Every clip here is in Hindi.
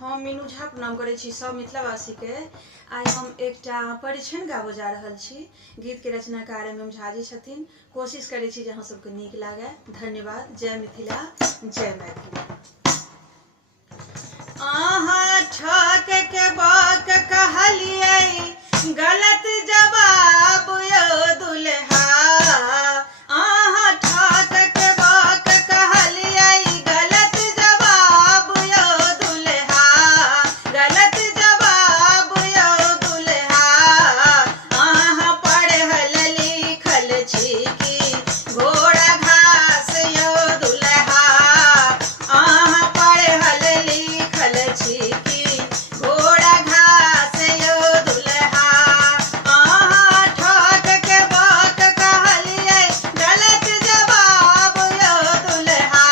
हम मीनू झा प्रणाम करै छी सब मिथिलावासी के। आइ हम एकटा परिछन गाबऽ जा रहल छी। गीत के रचनाकार MM झा जी छथिन। कोशिश करै छी जे अहाँ सबके नीक लागे। धन्यवाद। जय मिथिला, जय मैथिली। अहाँ ठक के बाक कहलियै, गलत जवाब यो दुल्हा। अहाँ ठक के बाक कहलियै, गलत जवाब यो दुल्हा। गलत जवाब यो दुल्हा। अहाँ पढ़ल लिखल छी कि घोड़ा घास यो दुल्हा। अहाँ पढ़ल लिखल छी कि घोड़ा घास यो दुल्हा। अहाँ ठक के बात कहलियै, गलत जवाब यो दुल्हा।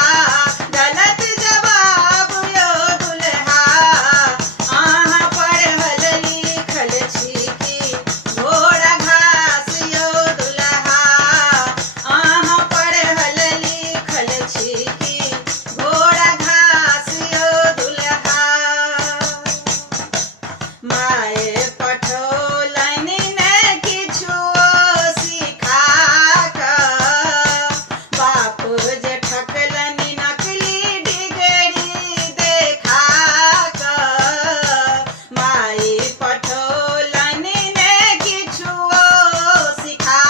गलत जवाब यो दुल्हा। अहाँ पढ़ल लिखल छी कि घोड़ा घास यो दुल्हा। अहाँ पढ़ल लिखल छी कि घोड़ा घास यो दुल्हा। माए पठौलनि ने किछुओ सिखा कऽ, बाप जे ठकलनि नकली डिगरी देखा कऽ। माई पठौलनि ने किछुओ सिखा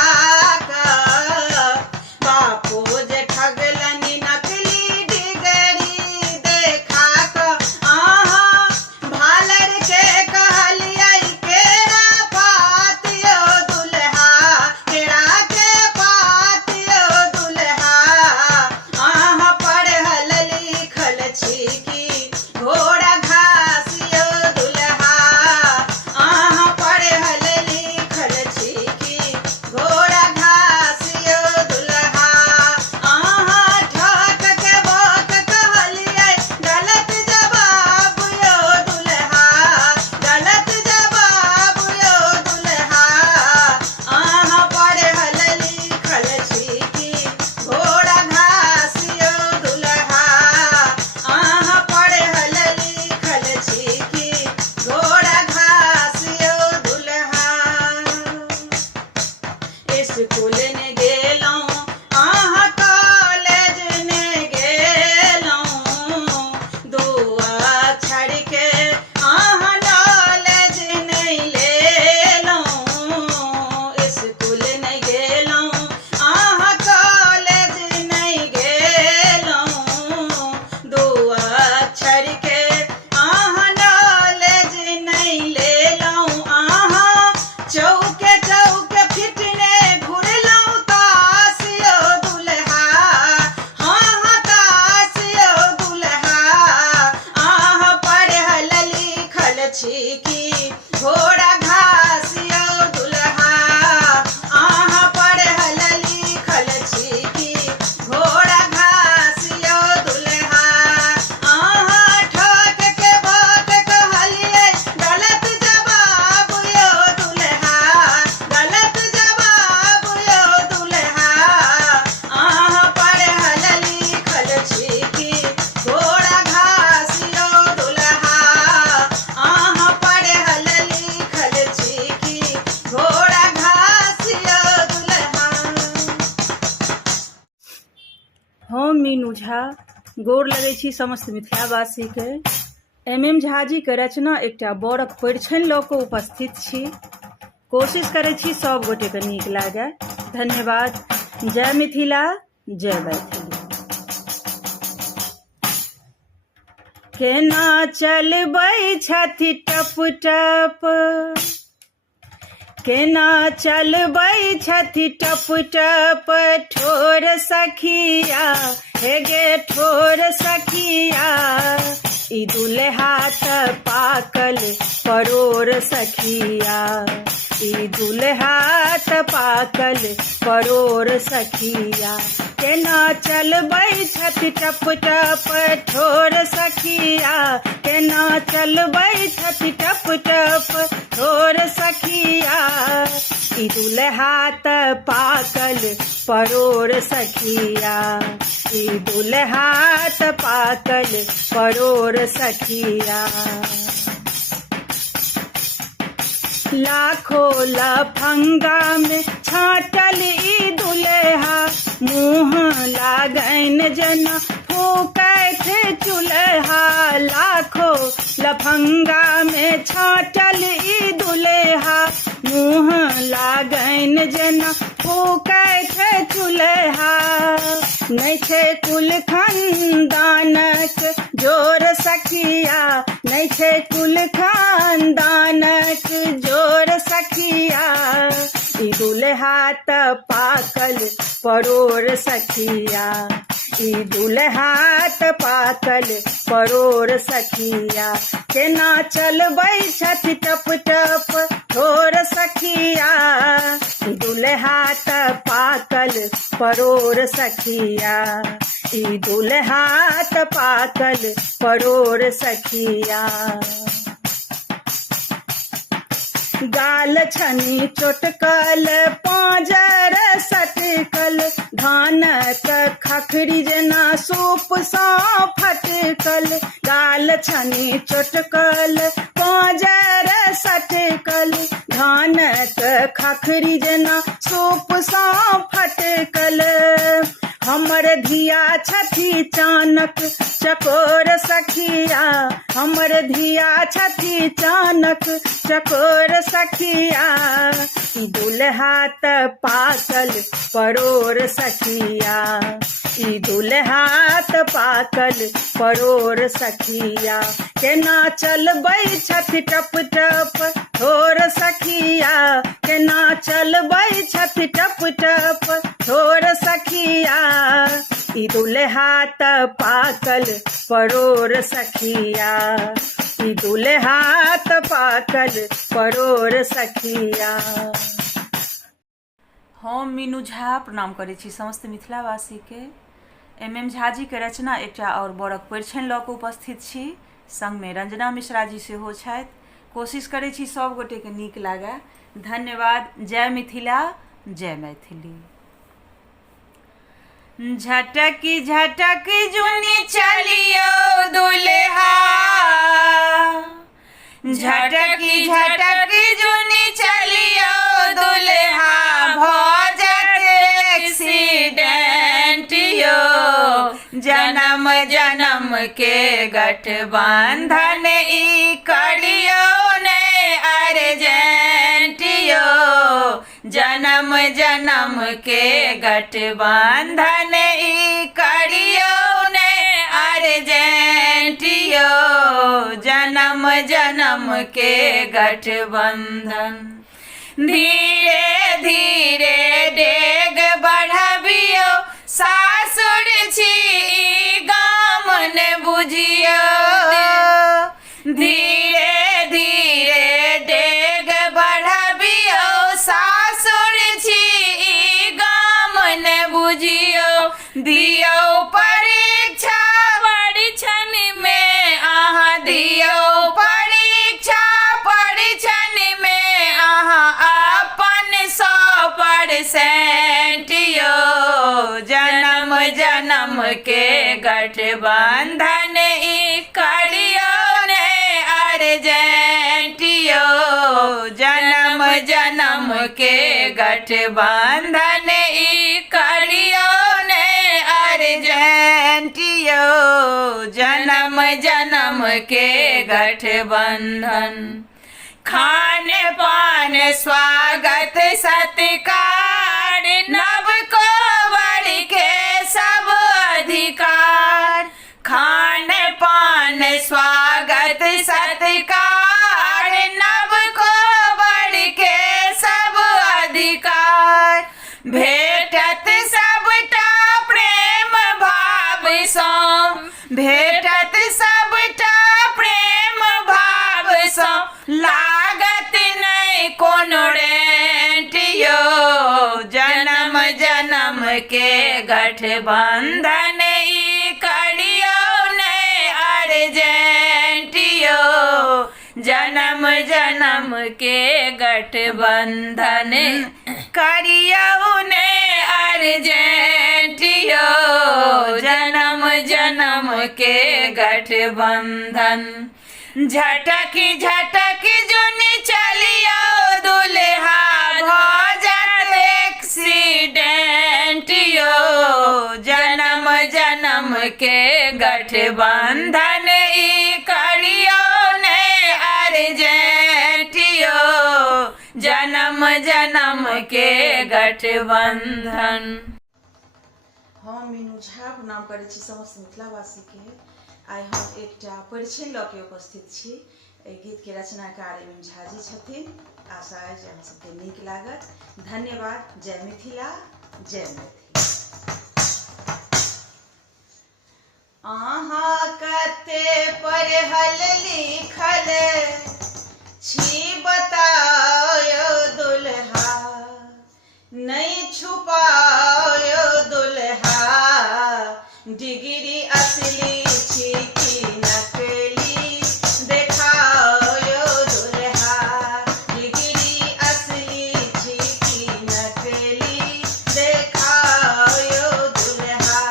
कऽ, बापो जे ठगलनि नकली डिगरी देखा कऽ। अहाँ भालर के कहलियै, केरा पात यो दुल्हा। केरा के पात यो दुल्हा। अहाँ पढ़ल लिखल छी कि घोड़ा घास यो दुल्हा। अहाँ पढ़ल लिखल छी कि घोड़ा घास यो दुल्हा। अहाँ ठक के बात कहलियै, गलत जवाब यो दुल्हा। गलत जवाब यो दुल्हा। अहाँ पढ़ल लिखल छी कि घोड़ा घास यो दुल्हा। अहाँ पढ़ल लिखल छी कि घोड़ा घास यो दुल्हा। स्कूल ने गेलहुँ, अहाँ कॉलेज ने गेलहुँ। दू अक्षर के अहाँ नॉलेज नहीं लेलहुँ। स्कूल नहीं गेलहुँ, अहाँ कॉलेज नहीं गेलहुँ। दू अक्षर के अहाँ नॉलेज नहीं लेलहुँ। अहाँ चौके चौके फिटने घुरलहुँ ताश यो दुल्हा। हाँ ताश यो दुल्हा। अहाँ पढ़ल लिखल छी कि घोड़ा घास यो दुल्हा। अहाँ पढ़ल लिखल छी कि घोड़ा घास यो दुल्हा। अहाँ ठक के बात कहलियै, गलत जवाब यो दुल्हा। गलत जवाब यो दुल्हा। अहाँ पढ़ल लिखल छी कि घोड़ा घास यो दुल्हा। अहाँ पढ़ल लिखल छी कि घोड़ा घास यो दुल्हा। हम मीनू झा गोर लगै छी समस्त मिथिलावासी के। MM झा जी के रचना एकटा बड़क परिछन लऽ कऽ उपस्थित छी। कोशिश करै छी सब गोटे के नीक लागे। धन्यवाद। जय मिथिला, जय मैथिली। केना चलबै छथि टप टप, केना चलबै छथि टप टप ठोर सखिया। हे गे ठोर सखिया, ई दुल्हा त पाकल परोर सखिया। ई दुल्हात पाकल परोर सखिया केना चलबै छथि टप टप ठोर सखिया केना चलबै छथि टप टप ठोर सखिया ई दुल्हात पाकल परोर सखिया ई दुल्हात पाकल परोर सखिया लाखों लफंगा में छाटल ई दुल्हा मुँह लागैन जना फूकैत चूल्हा लाखों लफंगा में छाटल ई दुल्हा मुँह लागैन जना फूकैत चूल्हा नहीं छे कुल खानदानक जोर सखिया नहीं छे कुल खानदानक जोर सखिया ई दुल्हात पाकल परोर सखिया ई दुल्हात पाकल परोर सखिया केना चलबै छथि टप टप ठोर सखिया ई दुल्हात पाकल परोर सखिया ई दुल्हात पाकल परोर सखिया गाल छनी चोटकल पाँजर सटकल धानक खखरी जना सूप सा फटकल गाल छनी चोटकल पाँजर सटकल धानक खखरी जना सूप सा फटकल हमर धिया छथि चानक चकोर सखिया हमर धिया छथि चानक चकोर सखिया ई दुल्हात पाकल परोर सखिया ई दुल्हात पाकल परोर सखिया केना चलबै छथि टप टप ठोर सखिया केना चलबै छथि टप टप ठोर सखिया ई दुल्हात पाकल परोर सखिया ई दुल्हात पाकल परोर सखिया। हम मीनू झा प्रणाम करै छी समस्त मिथिलावासी के। MM झा जी के रचना एकटा और बड़क परिछन लऽ कऽ उपस्थित छी। संग में रंजना मिश्रा जी सेहो छथि। कोशिश करै छी सब गोटे के नीक लागे। धन्यवाद। जय मिथिला जय मैथिली। झटकी झटकी जुनी चलियो दुल्हा झटकी झटकी जुनी चलियो दुल्हा भजत एक्सीडेंट यो जन्म जन्म के गठबंधन ई करियो ने अर्जेंट यो जन्म जन्म के गठबंधन ई करियो ने अर्जेंट यो जन्म जन्म के गठबंधन धीरे धीरे डेग बढ़बियो सासुर छी गाम ने बुझियो धीरे धीरे डेग बढ़बियो सासुर छी गाम ने बुझियो दियो परीक्षा परिछन में आहाँ दियो परीक्षा परिछन में आहाँ अपन 100% यो जन्म जन्म के गठबंधन ई करियो ने अर्जेंट यो जन्म जन्म के गठबंधन ई करियो ने अर्जेंट यो जन्म जन्म के गठबंधन खान पान स्वागत सत्कार नव कोवर के सब अधिकार खान पान स्वागत सत्कार नव कोवर के सब अधिकार भेटत सबटा प्रेम भाव सँ भेटत सबटा प्रेम भाव सँ लागत नहि कोनो रे गठबंधन ई करियो नहीं अर्जेंटियो, जन्म जन्म के गठबंधन करियो नहीं अर्जेंटियो, जन्म जन्म के गठबंधन। झटकी झटकी जुनी चलियो दुल्हा भजत एक्सीडेंटियो, जन्म जन्म के गठबंधन ई करियो नहीं अर्जेंटियो, जन्म जन्म के गठबंधन। हम मीनू झा प्रणाम करै छी समस्त मिथिलावासी के। आइ हम एकटा परिछन लऽ के उपस्थित छी। एहि गीत के रचनाकार एम झा जी छथिन। आशा है जे अहाँ सबके नीक लागत। धन्यवाद। जय मिथिला, जय मैथिली। अहाँ कते पढ़ल लिखल छी बतायो दुल्हा, नहीं छुपायो दुल्हा, डिग्री असली छी कि नकली देखायो दुल्हा, डिग्री असली छी कि नकली देखायो दुल्हा।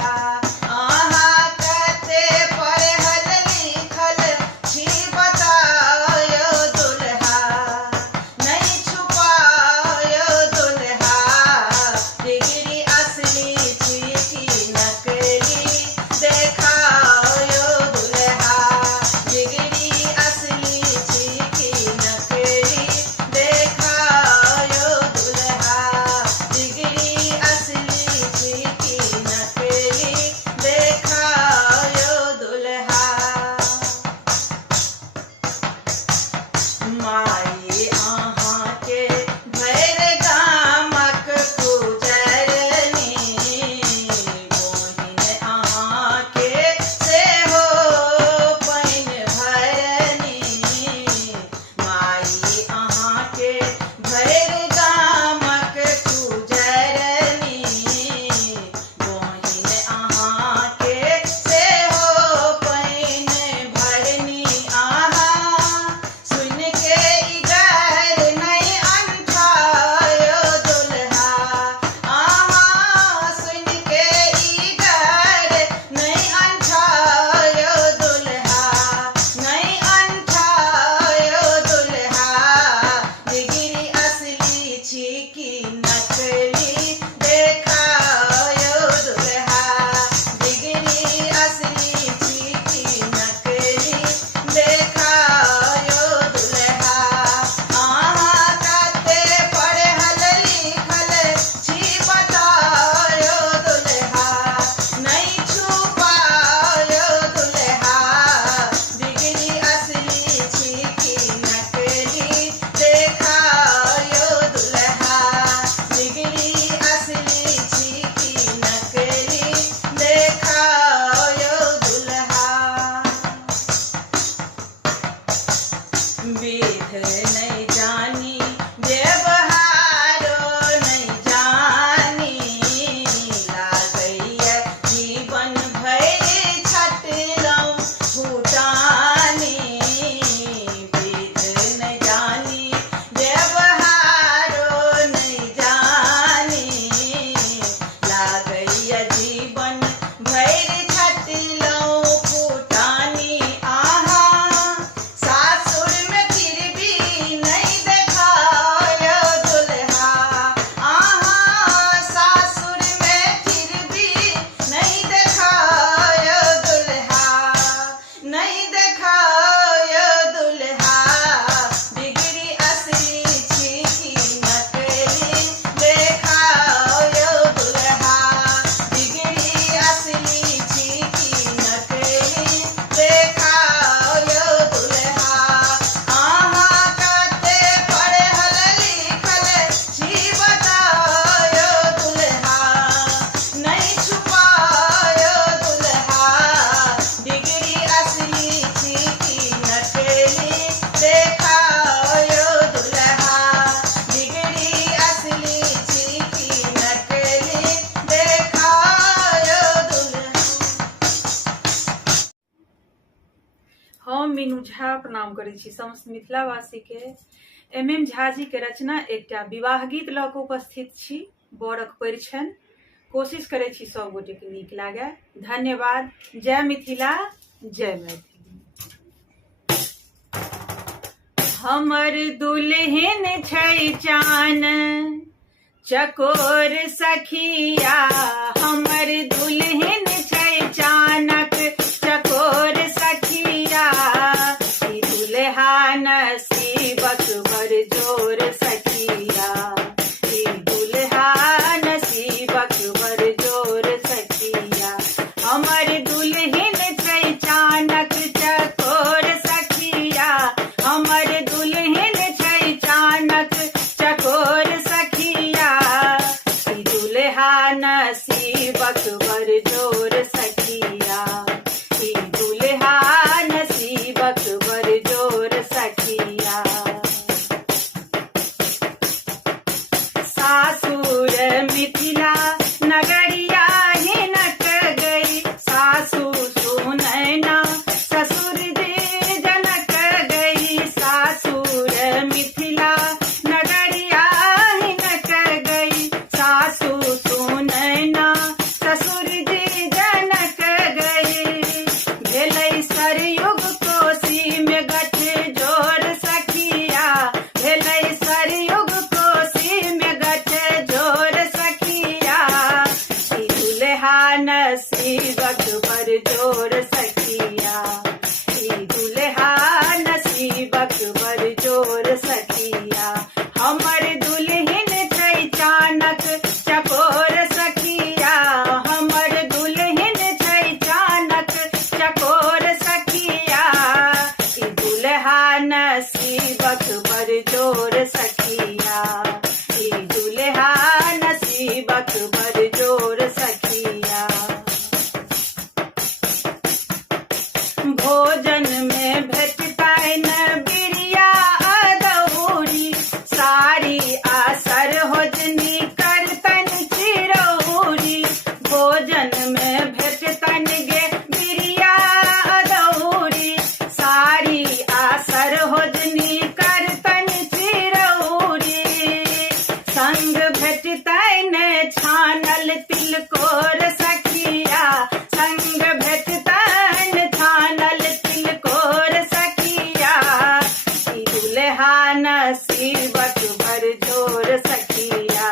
अहाँ कते पढ़ल लिखल छी बतायो दुल्हा, नहीं छुपायो दुल्हा, डिग्री असली छी कि नकली देखायो दुल्हा, डिग्री असली छी कि नकली देखायो दुल्हा, डिग्री असली छी कि नकली देखायो दुल्हा। माई अहाँ के भैर गामक कुजरनी, बहिन अहाँ के सेहो पानि भरनी, माई अहाँ के भैर गामक कुजरनी, बहिन अहाँ के सेहो पानि भरनी। अहाँ सुन के ई गैर नहीं अंठायो दुल्हा, अहाँ सुन के ई गैर नहीं अंठायो दुल्हा, नहीं अंठायो दुल्हा, डिग्री असली छी कि नकली देखायो दुल्हा, डिग्री असली छी कि नकली देखायो दुल्हा। अहाँ कते पढ़ल लिखल छी बतायो दुल्हा, नहीं छुपायो दुल्हा, डिग्री असली छी कि नकली देखायो दुल्हा, डिग्री असली छी कि नकली देखायो दुल्हा। विध नहीं जानी व्यवहारो नहीं जानी, लागैया जीवन भर छटलौं फूटानी, विध नहीं जानी व्यवहारो नहीं जानी, लागैया जीवन भर छटलौं फूटानी। अहाँ सासुर में फिर भी नहीं मीनू झा प्रणाम करै छी समस्त मिथिलावासी के। MM झा जी के रचना एकटा विवाह गीत लऽ कऽ उपस्थित छी। बरक परिछन कोशिश करै छी सब गोटे के नीक लागे। धन्यवाद। जय मिथिला, जय मैथिली। हमर दुल्हन छै चान चकोर सखिया, हमर दुल्हन छै चानक चकोर सखिया। ई दुल्हा नसीबक बड़ जोर सखिया, ई दुल्हा नसीबक बड़ जोर सखिया। हमर दुल्हन छै चानक चकोर सखिया, हमर दुल्हन छै चानक चकोर सखिया। ई दुल्हा नसीबक बड़ जोर सखिया, ई दुल्हा नसीबक बड़ जोर सखिया। सासुर मिथिला नगरिया हिनक गई, सासु सुनैना ससुर जी जनक गई। सासुर मिथिला नगरिया हिनक गई, सासु सुनैना ससुर जी जनक गई। भेलै सरयुग कोशी में गठ जोर सखिया, भेलै सरयुग कोशी में गठ जोर सखिया। ई दुल्हा नसीबक बड़ जोर सखिया, ई दुल्हा नसीबक बड़ जोर सखिया। हमर दुल्हन छै चानक चकोर सखिया, हमर दुल्हन छै चानक चकोर सखिया। ई दुल्हा नसीबक बड़ जोर सखिया, ई दुल्हा नसीबक बड़ जोर सखिया। भोजन में भेटतनि बिरिया अदौरी, साड़ी आसर होजनी करतनि चिरौरी। भोजन में भेटतनि गे बिरिया अदौरी, साड़ी आसर होजनी करतनि चिरौरी। संग भेटतनि छानल तिलकोर सखिया, संग भेटतनि छानल तिलकोर सखिया। ई दुल्हा नसीबक बड़ जोर सखिया,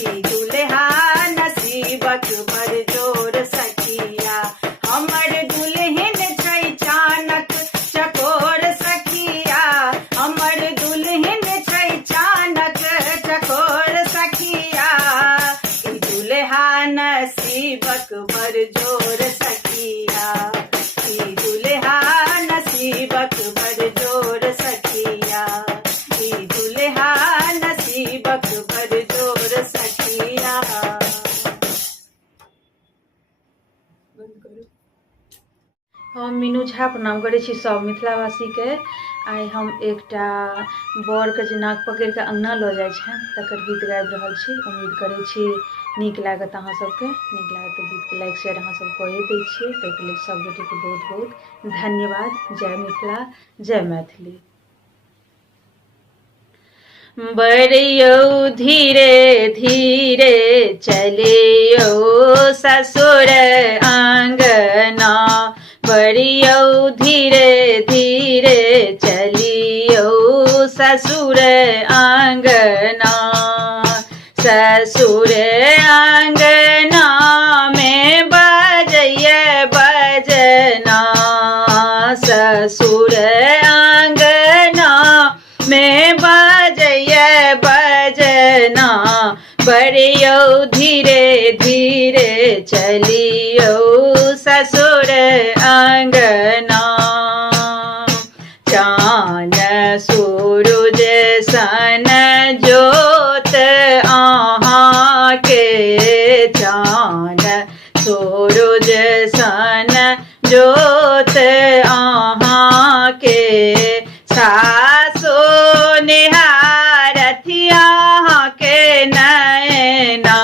ई दुल्हा नसीबक बड़ जोर सखिया। हमर दुल्हन छै चानक चकोर सखिया, हमर दुल्हन छै चानक चकोर सखिया। ई दुल्हा नसीबक बड़ जोर सखिया, ई दुल्हा नसीबक बड़ जोर सखिया, ई दुल्हा नसीबक बड़ जोर सखिया। हम मीनू झा प्रणाम करै छी सब मिथिलावासी के। आइ हम एकटा बर के जे नाक पकड़ि के अंगना लऽ जाइ छै तकर गीत गाबि रहल छी। उम्मीद करै छी नीक लागत अहाँ सबके। नीक लागत तऽ गीत के लाइक शेयर अहाँ सब कए दै छियै, ताहिके लेल सब गोटे के बहुत बहुत धन्यवाद। जय मिथिला, जय मैथिली। बड़ियौ धीरे धीरे चलियौ ससुर आंगना, बड़ियौ धीरे धीरे चलियौ ससुर आंगना। ससुर आंगना में बजैये बजना, ससुर आंगना में बजैये बजना। बड़ियौ धीरे धीरे चलियौ ससुर आंगना। चान सूरज सन जोत अहाँ के, चान सूरज सन जोत अहाँ के। सासो निहारथि अहाँ के नैना,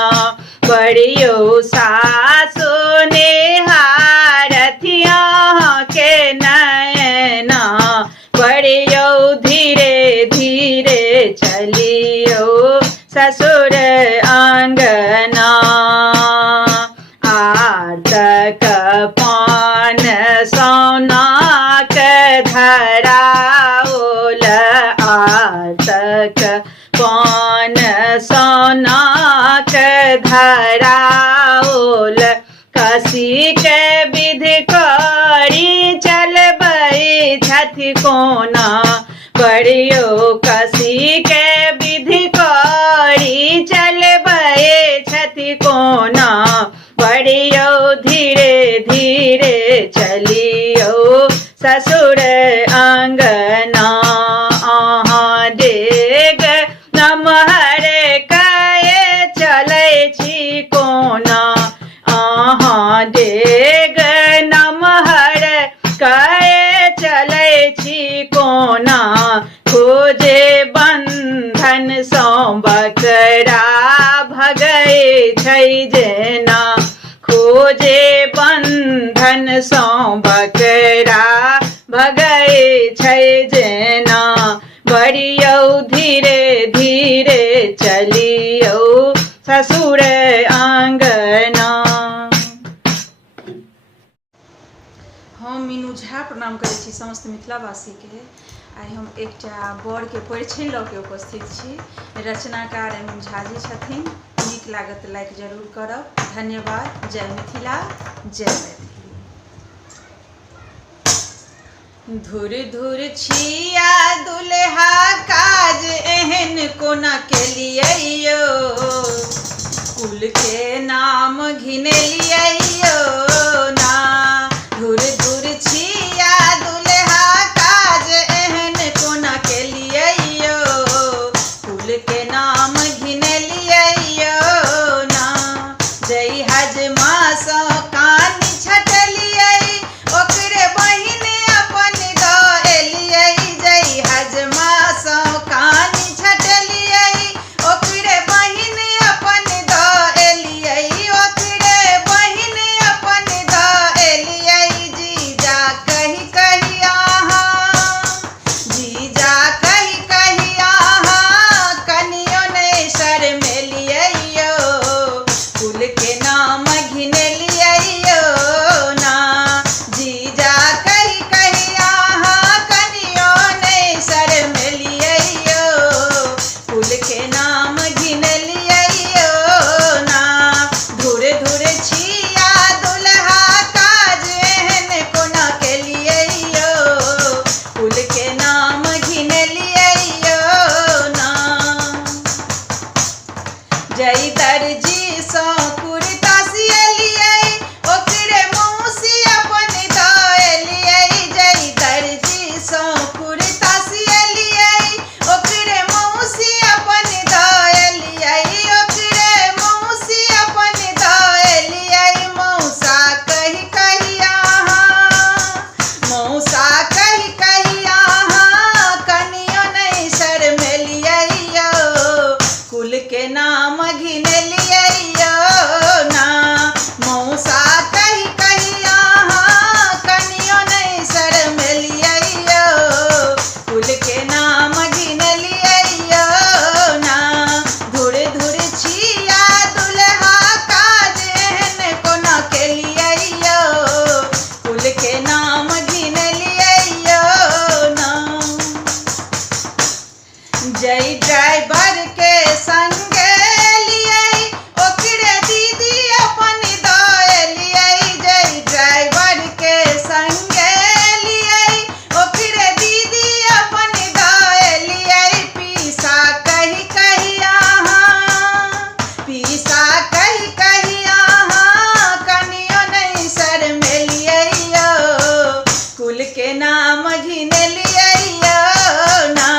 बड़ियौ सासो निहार ससुर आंगना आर्तक पान सौनाक धराओल आर्तक पान सौनाक धराओल कसी के विधि करी चलबै छथि कोना बड़ियो कसी के विधि करी चलबै छथि कोना बड़ियो धीरे धीरे चलियो ससुर आंगना अहाँ डेग नमहर कए चलै छी कोना अहाँ डेग नमहर कए चलै छी कोना खोजे बंधन सँ बकरा भगै छै जेना खोजे बंधन सँ बकरा भगै छै जेना बड़ियौ धीरे धीरे चलियौ ससुर आंगना। हम मीनू झा प्रणाम करै छी समस्त मिथिलावासीके। आइ हम एकटा बड़के परिछनि लऽ के उपस्थित छी। रचनाकार एम झा जी छथिन। नीक लागत लाइक जरूर करब। धन्यवाद। जय मिथिला जय मैथिली। धुर धुर छिया दुल्हा काज एहन कोना केलियै यौ कुल के नाम घिनेलियै यौ ना धुर धुर छिया दुल्हा काज एहन कोना केलियै यौ कुल के नाम घिनेलियै यौ ना जय हजमा सँ कानी छटलियै ओकरे बहिन अपन दऽ एलियै जय हजमा सँ कानी छटलियै ओकरे बहिन अपन दऽ एलियै ओकरे बहिन अपन दऽ एलियै जीजा कहि कहि अहाँ जीजा कहि कहि अहाँ कनियो नहि शरमेलियै यौ कुल के नाम घिनेलियै यौ ना जीजा कहि कहि अहाँ कनियो नहि शरमेलियै यौ कुल के नाम घिनेलियै यौ ना धुर धुर छिया दुल्हा काज एहन कोना केलियै यौ कुल के नाम घिनेलियै यौ ना जय दर्जी सँ कुर्ता सियलियै ओकरे मौसी अपन दऽ एलियै जय दर्जी सँ कुर्ता सियलियै ओकरे मौसी अपन दऽ एलियै ओकरे मौसी अपन दऽ एलियै मौसा कहि कहि अहाँ मौसा कहि कहि अहाँ कनियो नहि शरमेलियै यौ कुल के नाम घिनेलियै यौ ना मौसा कहि कहि अहाँ कनियो नहि शरमेलियै यौ कुल के नाम घिनेलियै यौ ना धुर धुर छिया दुल्हा काज एहन कोना केलियै यौ कुल के नाम घिनेलियै यौ ना जय ड्राइवर के संग एलियै ओकरे दीदी अपन दऽ एलियै जय ड्राइवर के संग एलियै ओकरे दीदी अपन दऽ एलियै पीसा कहि कहि अहाँ पीसा कहि कहि अहाँ कनियो नहि शरमेलियै यौ कुल के नाम घिनेलियै यौ ना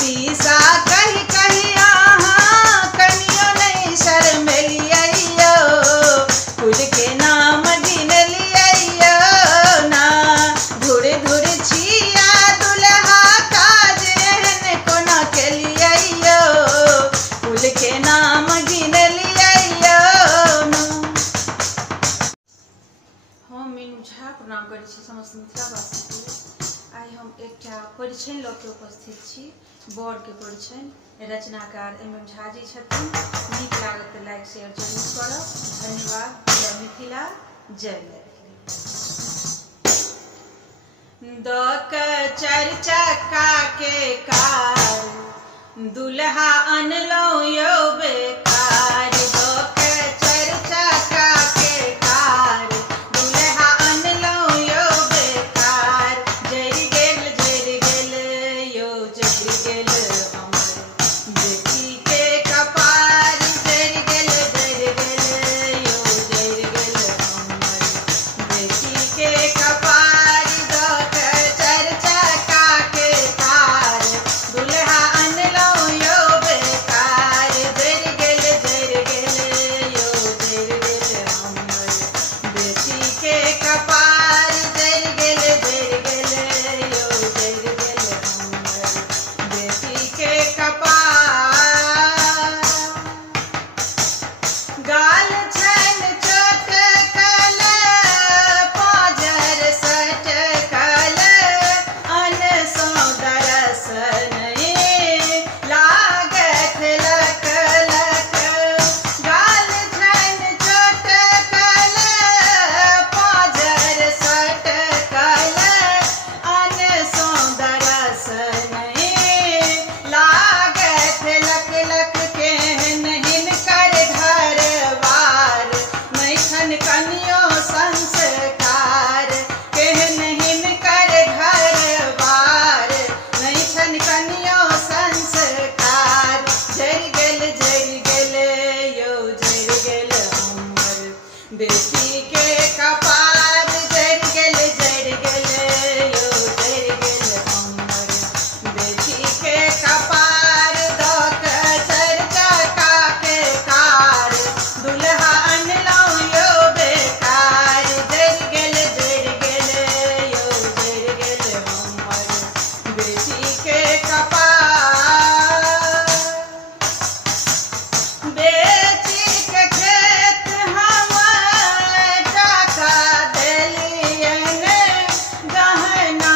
पीसा कहि कहि अहाँ कनियो नहि शरमेलियै यौ कुल के नाम घिनेलियै यौ ना धुर धुर छिया दुल्हा काज एहन कोना केलियै यौ कुल के नाम घिनेलियै यौ ना। हम मीनू झा प्रणाम करै छी समस्त मिथिलावासीके। आइ हम हम एकटा परिछन लऽ के उपस्थित छी। बर के परिछन रचनाकार MM झा जी छथिन। नीक लागत तऽ लाइक शेयर जरूर करब। धन्यवाद। जय मिथिला, जय मैथिली। द के चारि चक्का के कार दुल्हा अनलौ यौ बेकार। द के चारि चक्का के कार दुल्हा अनलौ यौ बेकार। जरि गेल यौ जरि गेल हमर बेटी के कपार। जरि गेल यौ जरि गेल हमर बेटी के कपार। द के चारि चक्का के कार दुल्हा अनलौ यौ बेकार। जरि गेल यौ जरि गेल हमर बेटी के कपार। जरि गेल यौ जरि गेल हमर बेटी के कपार। गाल छन चटकल पाजर सटकल अन सौ दरस नहीं लागत लक लक। गाल छन चटकल पाजर सटकल अन सौ दरस नहीं लागत लक लक। केहन हिनकर घर बार नैखन कनियो संस्कार। केहन हिनकर घर बार नैखन कनियो संस्कार। जरि गेल यौ जरि गेल हमर बेटी के कपार। जरि गेल यौ जरि गेल हमर बेटी के कपार। द के चारि चक्का के कार दुल्हा अनलौ यौ बेकार। जरि गेल यौ जरि गेल हमर बेटी के कपार। बेची के खेत हम टाका देलियन गहना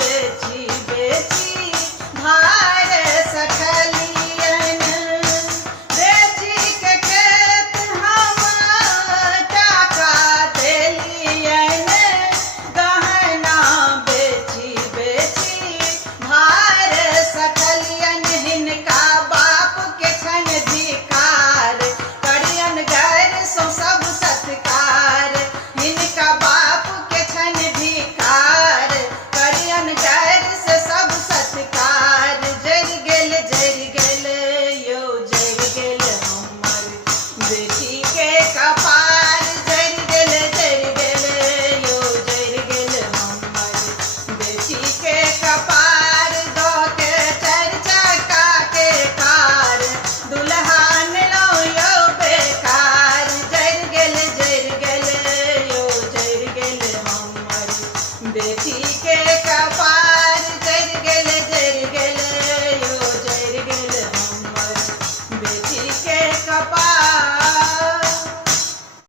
बेची बेची भार सठलियन। बेची के खेत हम टाका देलियन गहना बेची बेची भार सठलियन। हिनका बाप के छन धिकार करियन गैर सो सब सत्कार। हिनका बाप के छन धिकार करियन गैर से सब सत्कार। जरि गेल यौ जरि गेल हमर बेटी के कपार। जरि गेल यौ जरि गेल हमर बेटी के कपार। द के चारि चक्का के कार दुल्हा अनलौ यौ बेकार। जरि गेल यौ जरि गेल हमर बेटी